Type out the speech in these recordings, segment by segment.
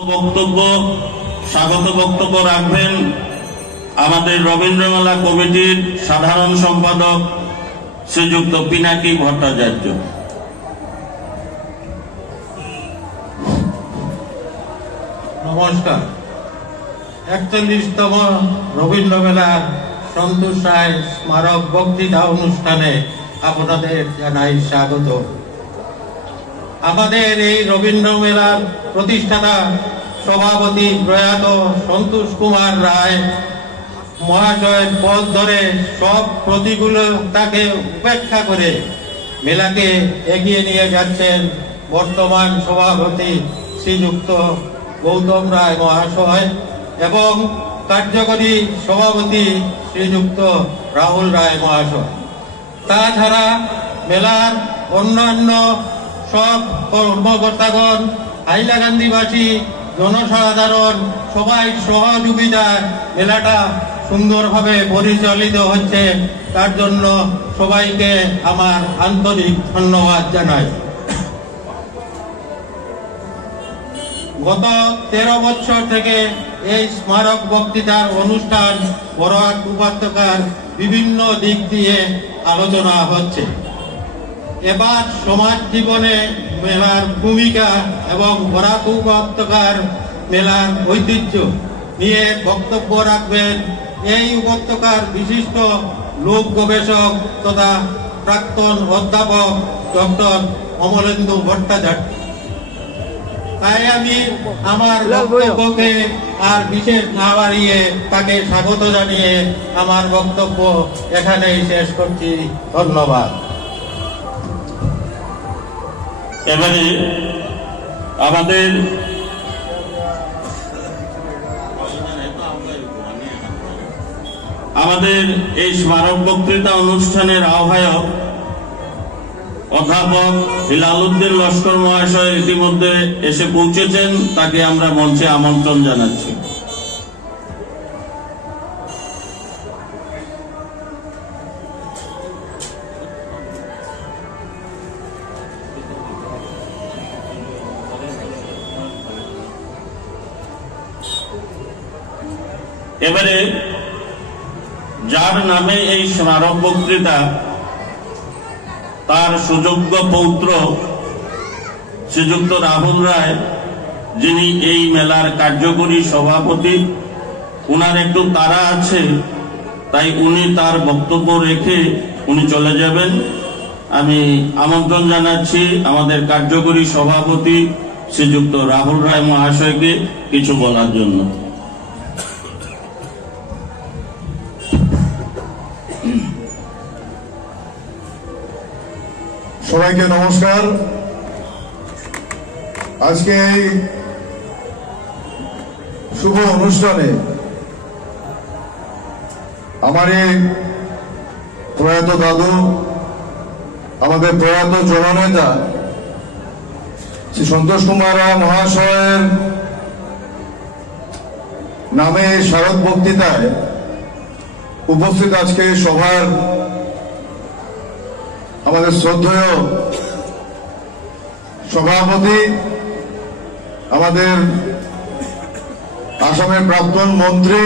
বক্তব্য স্বাগত বক্তব্য রাখবেন আমাদের রবীন্দ্রমেলা কমিটির সাধারণ সম্পাদক শ্রীযুক্ত পিনাকি ভট্টাচার্য। নমস্কার। ৪১তম রবীন্দ্রমেলার সন্তোষ রায় স্মারক বক্তৃতা অনুষ্ঠানে আপনাদের জানাই স্বাগত। আমাদের এই রবীন্দ্রমেলার প্রতিষ্ঠাতা সভাপতি প্রয়াত সন্তোষ কুমার রায় মহাশয়ের পথ ধরে সব প্রতিকূলতাকে উপেক্ষা করে মেলাকে এগিয়ে নিয়ে যাচ্ছেন বর্তমান সভাপতি শ্রীযুক্ত গৌতম রায় মহাশয় এবং কার্যকরী সভাপতি শ্রীযুক্ত রাহুল রায় মহাশয়। তাছাড়া মেলার অন্যান্য সব কর্মকর্তাগণ, হাইলাকান্দিবাসী, জনসাধারণ সবাই সহযোগিতায় মেলাটা সুন্দরভাবে পরিচালিত হচ্ছে। তার জন্য সবাইকে আমার আন্তরিক ধন্যবাদ জানাই। গত 13 বছর থেকে এই স্মারক বক্তৃতার অনুষ্ঠান বরাক উপত্যকার বিভিন্ন দিক দিয়ে আলোচনা হচ্ছে। এবার সমাজ জীবনে মেলার ভূমিকা এবং বরাক উপত্যকার মেলার ঐতিহ্য নিয়ে বক্তব্য রাখবেন এই উপত্যকার বিশিষ্ট লোক গবেষক তথা প্রাক্তন অধ্যাপক ডক্টর অমলেন্দু ভট্টাচার্য। তাই আমি আমার বক্তব্যকে আর বিশেষ না বাড়িয়ে তাকে স্বাগত জানিয়ে আমার বক্তব্য এখানেই শেষ করছি। ধন্যবাদ। এবারে আমাদের এই স্মারক বক্তৃতা অনুষ্ঠানের আহ্বায়ক অধ্যাপক হিলালউদ্দিন লস্কর মহাশয় ইতিমধ্যে এসে পৌঁছেছেন, তাকে আমরা মঞ্চে আমন্ত্রণ জানাচ্ছি। এবারে যার নামে এই স্মারক বক্তৃতা, তার সুযোগ্য পৌত্র শ্রীযুক্ত রাহুল রায়, যিনি এই মেলার কার্যকরী সভাপতি, উনার একটু তাড়া আছে, তাই উনি তার বক্তব্য রেখে উনি চলে যাবেন। আমি আমন্ত্রণ জানাচ্ছি আমাদের কার্যকরী সভাপতি শ্রীযুক্ত রাহুল রায় মহাশয়কে কিছু বলার জন্য। সবাইকে নমস্কার। আজকে এই শুভ অনুষ্ঠানে আমার এই প্রয়াত দাদু, আমাদের প্রয়াত জননেতা শ্রী সন্তোষ কুমার রায় মহাশয়ের নামে এই স্মারক বক্তৃতায় উপস্থিত আজকে সভার আমাদের শ্রদ্ধেয় সভাপতি, আমাদের আসামের প্রাক্তন মন্ত্রী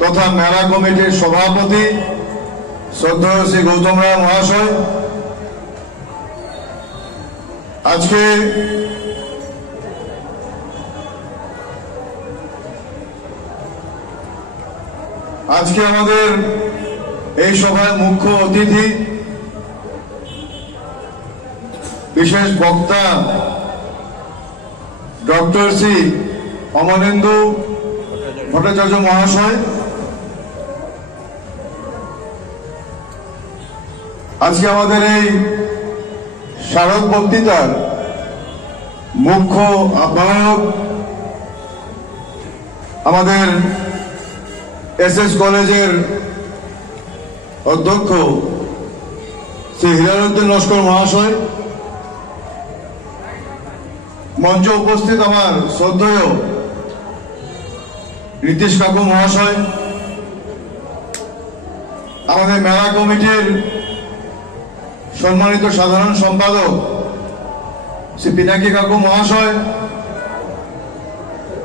তথা মেলা কমিটির সভাপতি শ্রদ্ধেয় শ্রী গৌতম রায় মহাশয়, আজকে আমাদের এই সভায় মুখ্য অতিথি, বিশেষ বক্তা ডক্টর শ্রী অমলেন্দু ভট্টাচার্য মহাশয়। আজকে আমাদের এই স্মারক বক্তৃতার মুখ্য আহ্বায়ক আমাদের এসএস কলেজের অধ্যক্ষ শ্রী হিলালউদ্দিন লস্কর মহাশয়, মঞ্চে উপস্থিত আমার শ্রদ্ধেয় নীতিশ কাকু মহাশয়, আমাদের মেলা কমিটির সম্মানিত সাধারণ সম্পাদক শ্রী পিনাকি কাকু মহাশয়,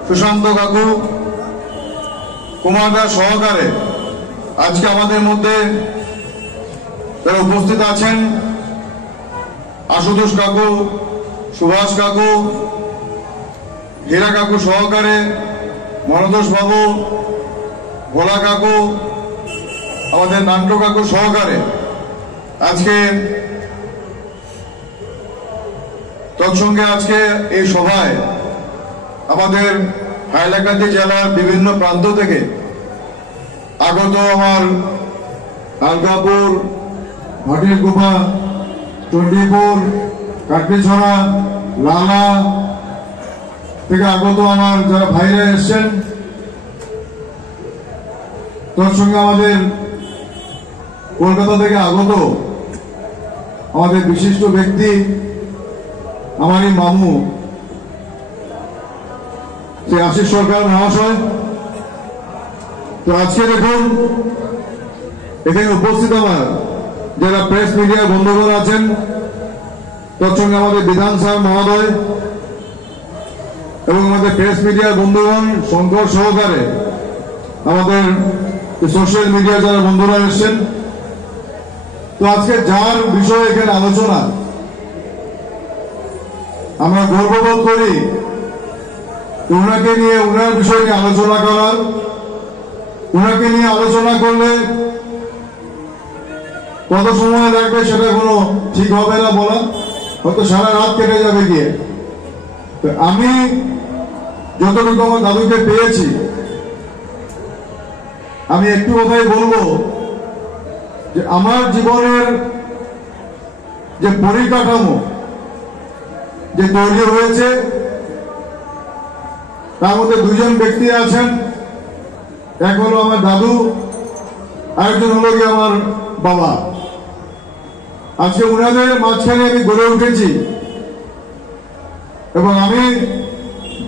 সুশান্ত কাকু, কুমার দাস সহকারে আজকে আমাদের মধ্যে যারা উপস্থিত আছেন, আশুতোষ কাকু, সুভাষ কাকু, হীরা কাকু সহকারে, মনোতোষ বাবু, ভোলা কাকু, আমাদের নান্টু কাকু সহকারে আজকে তৎসঙ্গে আজকে এই সভায় আমাদের হাইলাকান্দি জেলার বিভিন্ন প্রান্ত থেকে আগত আমার আলগাপুর, ভাটিরগুফা, চণ্ডীপুর, কাটলিছড়া, লালা থেকে আগত আমার যারা ভাইরা এসছেন, তার সঙ্গে আমাদের কলকাতা থেকে আগত আমাদের বিশিষ্ট ব্যক্তি আমারই মামু শ্রী আশিস সরকার মহাশয়। তো আজকে দেখুন এখানে উপস্থিত আমার যারা প্রেস মিডিয়ার বন্ধুগণ আছেন, তার সঙ্গে আমাদের বিধান স্যার মহোদয় এবং আমাদের প্রেস মিডিয়ার বন্ধুগণ শঙ্কর সহকারে আমাদের সোশ্যাল মিডিয়ার যারা বন্ধুরা এসছেন। তো আজকে যার বিষয়ে এখানে আলোচনা, আমরা গর্ববোধ করি ওনাকে নিয়ে, ওনার বিষয় নিয়ে আলোচনা করার। ওনাকে নিয়ে আলোচনা করলে কত সময় লাগবে সেটা কোনো ঠিক হবে না বলা, হয়তো সারা রাত কেটে যাবে গিয়ে। আমি যতটুকু আমার দাদুকে পেয়েছি, আমি একটু কথাই বলবো যে আমার জীবনের যে পরিকাঠামো যে তৈরি হয়েছে, তার মধ্যে দুজন ব্যক্তি আছেন। এক হলো আমার দাদু, আরেকজন হলো কি আমার বাবা। আজকে উনাদের মাঝখানে আমি গড়ে উঠেছি এবং আমি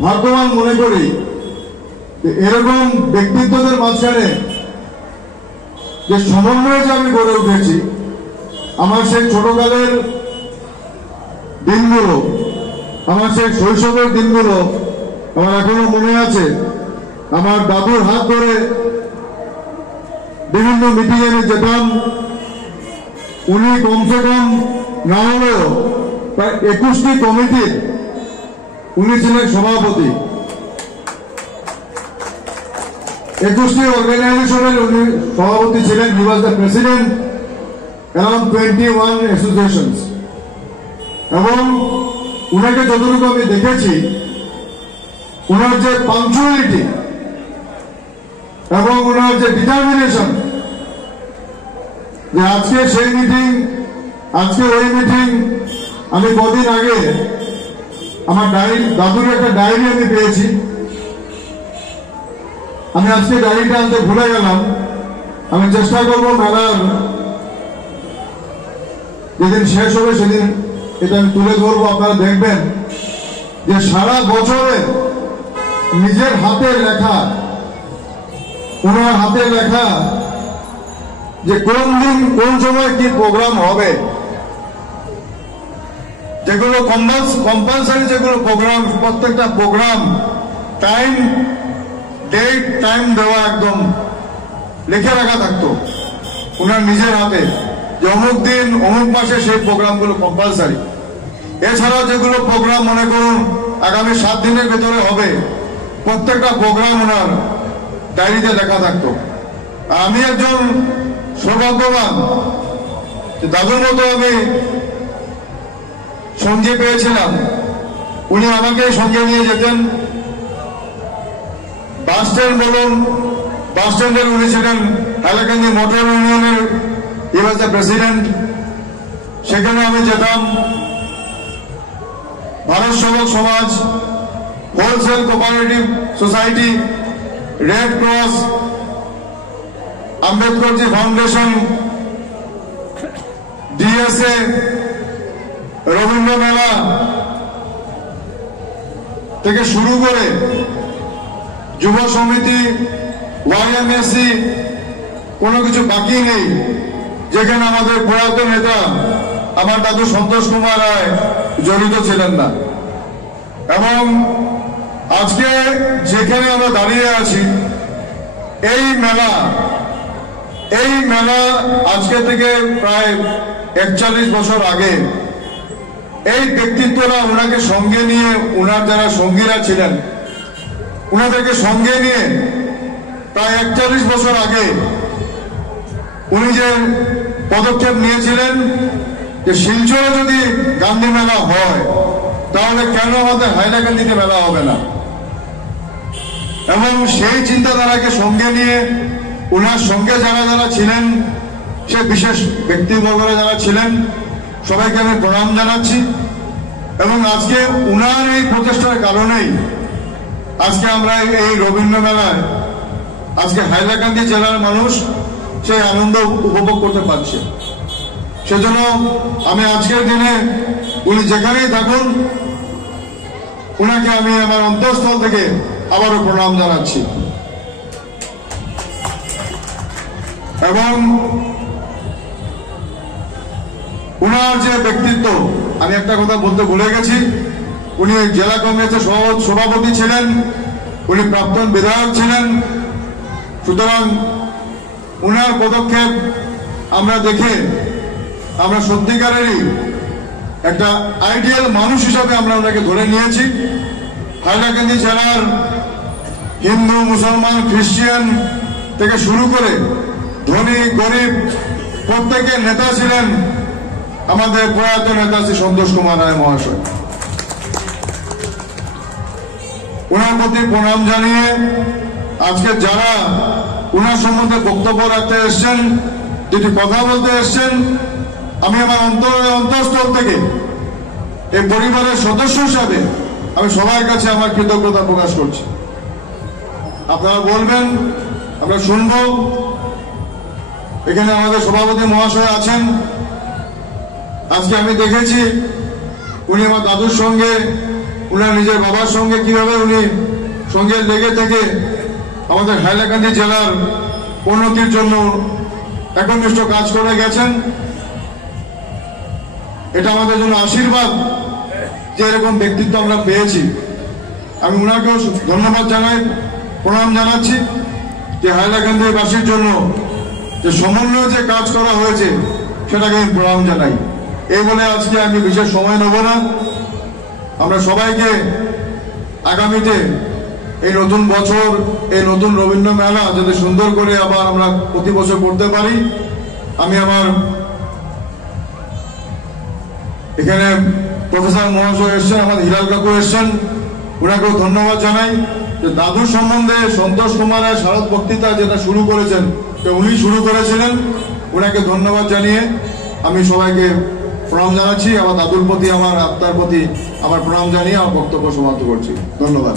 ভাগ্যবান মনে করি যে এরকম ব্যক্তিত্বদের মাঝখানে যে সমন্বয়ে যে আমি গড়ে উঠেছি, আমার সেই ছোটকালের দিনগুলো, আমার সেই শৈশবের দিনগুলো আমার এখনো মনে আছে। আমার দাদুর হাত ধরে বিভিন্ন মিটিংয়ে আমি যেতাম। উনি কমসে কম না হলেও প্রায় 21টি কমিটির উনি ছিলেন সভাপতি। 21টি অর্গানাইজেশনের উনি সভাপতি ছিলেন। He was the president around 21 associations. এবং উনাকে যতটুকু আমি দেখেছি, উনার যে পাংচুয়ালিটি এবং উনার যে ডিটারমিনেশন, যে আজকে সেই মিটিং, আজকে ওই মিটিং। আমি কদিন আগে আমার দাদুর একটা ডায়েরি আমি পেয়েছি। আমি আজকে ডায়েরিটা আনতে ভুলে গেলাম। আমি চেষ্টা করবো মেলার যেদিন শেষ হবে সেদিন এটা আমি তুলে ধরবো। আপনারা দেখবেন যে সারা বছরে নিজের হাতের লেখা, ওনার হাতের লেখা, যে কোন দিন কোন সময় কি প্রোগ্রাম হবে, যেগুলো কম্পালসারি যেগুলো প্রোগ্রাম, প্রত্যেকটা প্রোগ্রাম টাইম, ডেট, টাইম দেওয়া একদম লিখে রাখা থাকতো ওনার নিজের হাতে, যে অমুক দিন অমুক মাসে সেই প্রোগ্রামগুলো কম্পালসারি। এছাড়াও যেগুলো প্রোগ্রাম মনে করুন আগামী 7 দিনের ভেতরে হবে, প্রত্যেকটা প্রোগ্রাম ওনার ডায়েরিতে লেখা থাকতো। আমি একজন সৌভাগ্যবান, দাদুর মতো আমি সঙ্গে পেয়েছিলাম। উনি আমাকে সঙ্গে নিয়ে যেতেন। বাস স্ট্যান্ড বলুন, বাস স্ট্যান্ডের উনি ছিলেন হাইলাকান্দি মোটর ইউনিয়নের, হি ওয়াজ দ্য প্রেসিডেন্ট। সেখানে আমি যেতাম। Bharat Sevak Samaj, wholesale cooperative society, red cross, আম্বেদকরজি ফাউন্ডেশন, ডিএসএ, রবীন্দ্র মেলা থেকে শুরু করে যুব সমিতি, ওয়াইএমএসি, কোনো কিছু বাকি নেই যেখানে আমাদের প্রয়াত নেতা আমার দাদু সন্তোষ কুমার রায় জড়িত ছিলেন না। এবং আজকে যেখানে আমরা দাঁড়িয়ে আছি, এই মেলা আজকে থেকে প্রায় 41 বছর আগে এই ব্যক্তিত্বরা ওনাকে সঙ্গে নিয়ে, ওনার যারা সঙ্গীরা ছিলেন ওনাদেরকে সঙ্গে নিয়ে প্রায় 41 বছর আগে উনি যে পদক্ষেপ নিয়েছিলেন যে শিলচরে যদি গান্ধী মেলা হয় তাহলে কেন আমাদের হাইলাকান্দিতে মেলা হবে না, এবং সেই চিন্তাধারাকে সঙ্গে নিয়ে ওনার সঙ্গে যারা যারা ছিলেন, সে বিশেষ ব্যক্তিবর্গরা যারা ছিলেন, সবাইকে আমি প্রণাম জানাচ্ছি। এবং আজকে উনার এই প্রচেষ্টার কারণেই আজকে আমরা এই রবীন্দ্র মেলায় আজকে হাইলাকান্দি জেলার মানুষ সেই আনন্দ উপভোগ করতে পারছে। সেজন্য আমি আজকের দিনে উনি যেখানেই থাকুন উনাকে আমি আমার অন্তঃস্থল থেকে আবারও প্রণাম জানাচ্ছি। এবং উনার যে ব্যক্তিত্ব, আমি একটা কথা বলতে ভুলে গেছি, উনি জেলা কংগ্রেসের সভাপতি ছিলেন, উনি প্রাক্তন বিধায়ক ছিলেন। সুতরাং উনার পদক্ষেপ আমরা দেখে আমরা সত্যিকারেরই একটা আইডিয়াল মানুষ হিসাবে আমরা ওনাকে ধরে নিয়েছি। হাইলাকান্দি জেলার হিন্দু, মুসলমান, খ্রিস্টান থেকে শুরু করে ধনী গরিব প্রত্যেকের নেতা ছিলেন আমাদের প্রয়াত নেতা শ্রী সন্তোষ কুমার রায় মহাশয়। ওনার প্রতি প্রণাম জানিয়ে আজকে যারা ওনার সম্বন্ধে বক্তব্য রাখতে এসছেন, যদি কথা বলতে এসছেন, আমি আমার অন্তঃস্থল থেকে এই পরিবারের সদস্য হিসাবে আমি সবার কাছে আমার কৃতজ্ঞতা প্রকাশ করছি। আপনারা বলবেন, আমরা শুনব। এখানে আমাদের সভাপতি মহাশয় আছেন। আজকে আমি দেখেছি উনি আমার দাদুর সঙ্গে, উনার নিজের বাবার সঙ্গে কিভাবে উনি সঙ্গে লেগে থেকে আমাদের হাইলাকান্দি জেলার উন্নতির জন্য একনিষ্ঠ কাজ করে গেছেন। এটা আমাদের জন্য আশীর্বাদ যে এরকম ব্যক্তিত্ব আমরা পেয়েছি। আমি উনাকেও ধন্যবাদ জানাই, প্রণাম জানাচ্ছি যে হাইলাকান্দিবাসীর জন্য যে সমন্বয় যে কাজ করা হয়েছে সেটাকে আমি প্রণাম জানাই। এই বলে আজকে আমি বিশেষ সময় নেব না। আমরা সবাইকে আগামীতে এই নতুন বছর, এই নতুন রবীন্দ্র মেলা যাতে সুন্দর করে আবার আমরা প্রতি বছর করতে পারি, আমি আমার এখানে প্রফেসর মহাশয় এসছেন, আমাদের হিলাল কাকু এসছেন, ওনাকেও ধন্যবাদ জানাই যে দাদুর সম্বন্ধে সন্তোষ কুমারের শারদ বক্তৃতা যেটা শুরু করেছেন উনি শুরু করেছিলেন। ওনাকে ধন্যবাদ জানিয়ে আমি সবাইকে প্রণাম জানাচ্ছি। আমার দাদুর প্রতি, আমার আত্মার প্রতি আমার প্রণাম জানিয়ে আমার বক্তব্য সমাপ্ত করছি। ধন্যবাদ।